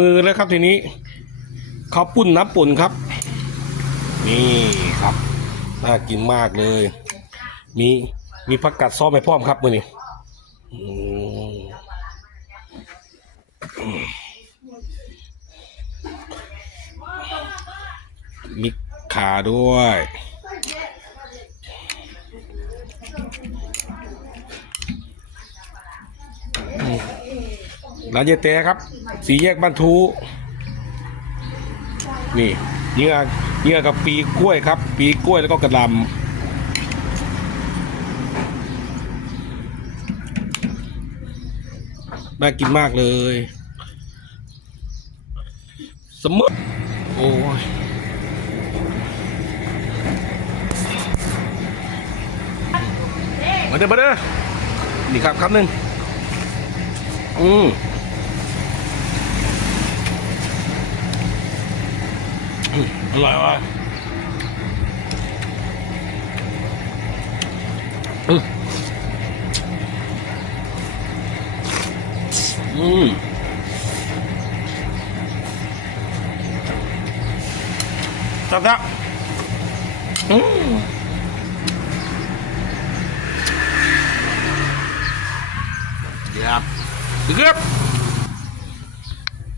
มือแล้วครับทีนี้ข้าวปุ้นน้ำป่นครับ นี่ครับ น่ากินมากเลย มีมีผักกัดซ้อมไปพร้อมครับมือนี้มีขาด้วย ร้านเยเตครับ สีแยกบ้านทู นี่เนื้อเนื้อกับปีกล้วยครับ ปีกล้วยแล้วก็กระหลำน่ากินมากเลย สมมติโอ้ยมาเด้อมาเด้อนี่ครับคำหนึ่งอืม อร่อยว่ะอืมอืมจับจับอืมเดี๋ยวเกือบ